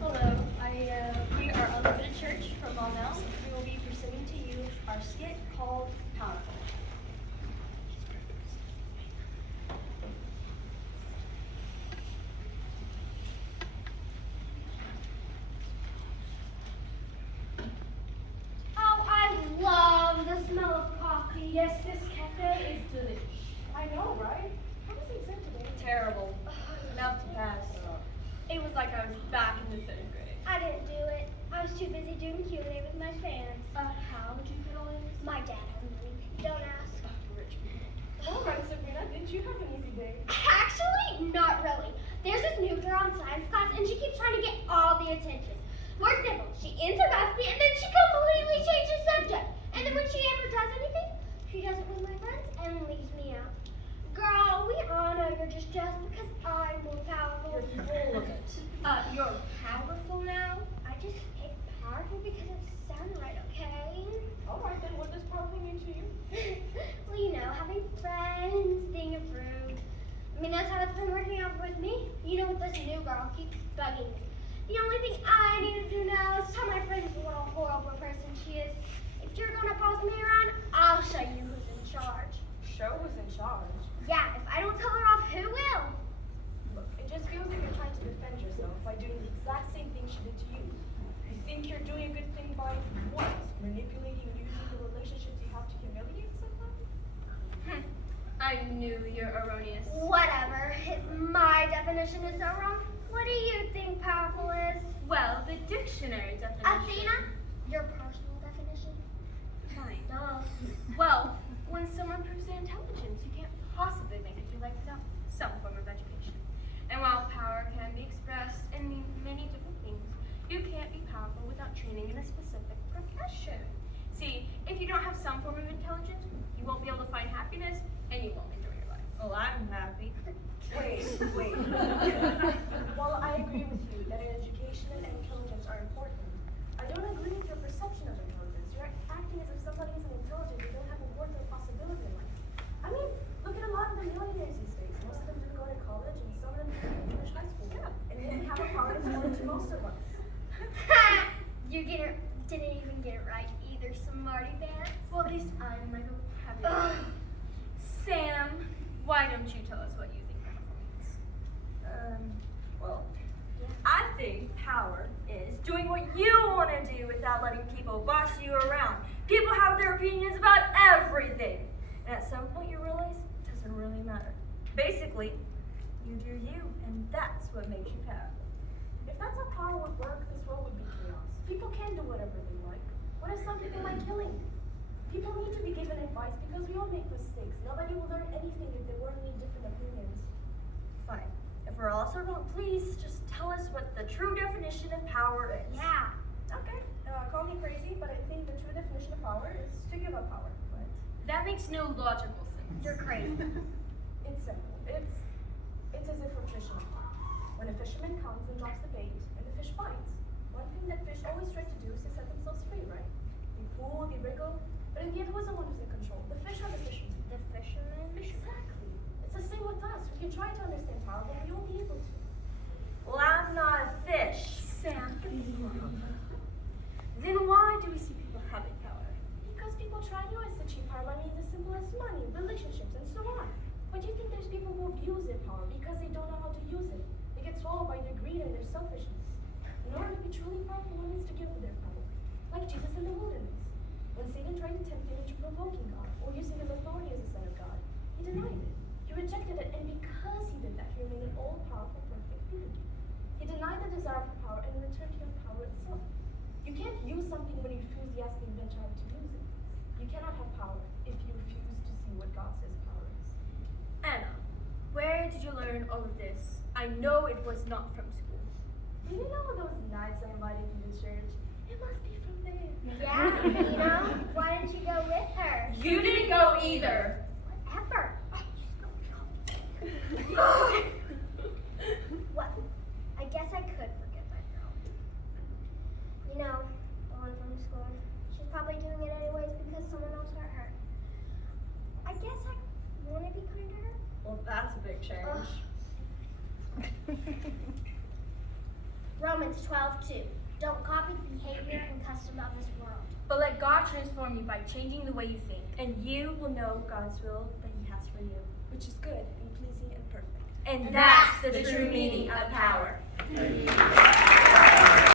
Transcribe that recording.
Hello, we are Unlimited Church from Ensemble. We will be presenting to you our skit called Powerful. Oh, I love the smell of coffee. Yes, this cafe is delicious. I know, right? How was the exam today? Terrible. Enough to pass. It was like I was back in the 3rd grade. I didn't do it. I was too busy doing Q&A with my fans. How did you get all A's? My dad had money. Don't ask. Rich people. All right, Sabrina, didn't you have an easy day? Actually, not really. There's this new girl in science class, and she keeps trying to get all the attention. For example, she interrupts me, and then she completely changes subject. And then when she ever does anything, she does it with my friends and leaves me out. Girl, we all know you're just jealous because I'm more powerful. You're full of it. You're powerful now? I just picked powerful because it sounded right, okay? All right, then what does powerful mean to you? Well, you know, having friends, being approved. I mean, that's how it's been working out with me. You know, with this new girl keeps bugging me. The only thing I need to do now is tell my friends what a horrible person she is. If you're gonna boss me around, I'll show you who's in charge. Show who's in charge. Yeah, if I don't tell her off, who will? Look, it just feels like you're trying to defend yourself by doing the exact same thing she did to you. You think you're doing a good thing by what? Manipulating and using the relationships you have to humiliate someone? I knew you're erroneous. Whatever. If my definition is so wrong, what do you think powerful is? Well, the dictionary definition. Athena, your personal definition? Kind of. Well, when someone proves their intelligence, you can't possibly make it through life without some form of education. And while power can be expressed and mean many different things, you can't be powerful without training in a specific profession. See, if you don't have some form of intelligence, you won't be able to find happiness, and you won't enjoy your life. Well, I'm happy. Wait. While I agree with you that education and intelligence are important, I don't agree with your perception of intelligence. You're acting as if somebody isn't intelligent, they don't have a worth or possibility in life. I mean, look at a lot of the millionaires these days. Most of them didn't go to college, and some of them didn't finish high school. Yeah. And they didn't have a power that's important to most of us. You didn't even get it right either, smarty pants. Well, at least I'm like a happy. Sam, why don't you tell us what you think powerful means? Well, I think power is doing what you want to do without letting people boss you around. People have their opinions about everything. And at some point you realize it doesn't really matter. Basically, you do you, and that's what makes you powerful. If that's how power would work, this world would be chaos. People can do whatever they like. What if some people like killing? People need to be given advice because we all make mistakes. Nobody will learn anything if there weren't any different opinions. Fine. If we're also wrong, please just tell us what the true definition of power is. Yeah. Okay, call me crazy, but I think the true definition of power is to give up power. But That makes no logical sense. You're crazy. it's simple. It's as if we're fishing. When a fisherman comes and drops the bait and the fish bites, one thing that fish always try to do is to set themselves free, right? They pull, they wriggle, but in the end, who's the one who's in control? The fish or the fisherman? The fisherman? Exactly. It's the same with us. We can try to understand power, but we won't be able to. Well, I'm not a fish. Sam, then why do we see people having power? Because people try to use the cheap power by means as simple as money, relationships, and so on. But do you think there's people who abuse their power because they don't know how to use it? They get swallowed by their greed and their selfishness. In order to be truly powerful, one needs to give them their power. Like Jesus in the wilderness. When Satan tried to tempt him into provoking God, or using his authority as a son of God, he denied it. He rejected it, and because he did that, he remained an all-powerful, perfect being. He denied the desire for power and returned to power itself. You can't use something when you enthusiastically venture out to use it. You cannot have power if you refuse to see what God says power is. Anna, where did you learn all of this? I know it was not from school. Do you know those nights I invited you to church? It must be from there. Yeah, you know? Why didn't you go with her? You didn't go either. Whatever. Well, I guess I could forgive my girl. You know, the one from school. She's probably doing it anyways because someone else hurt her. I guess I want to be kind to her. Well, that's a big change. Romeo Romans 12:2. Don't copy the behavior and custom of this world. But let God transform you by changing the way you think. And you will know God's will that He has for you. Which is good and pleasing and perfect. And that's the true meaning of power.